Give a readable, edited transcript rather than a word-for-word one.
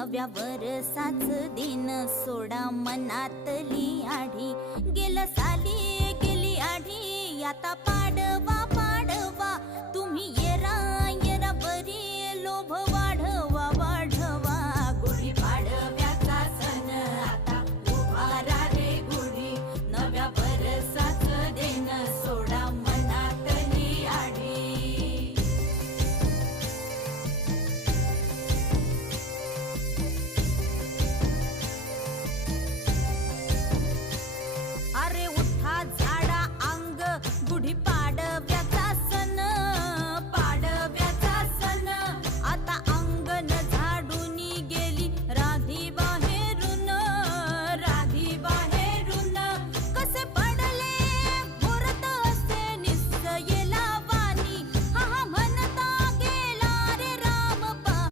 नव्या वरसाच दिन सोडा मनातली आढी. गेलं साली गेली आढी आता पाडवा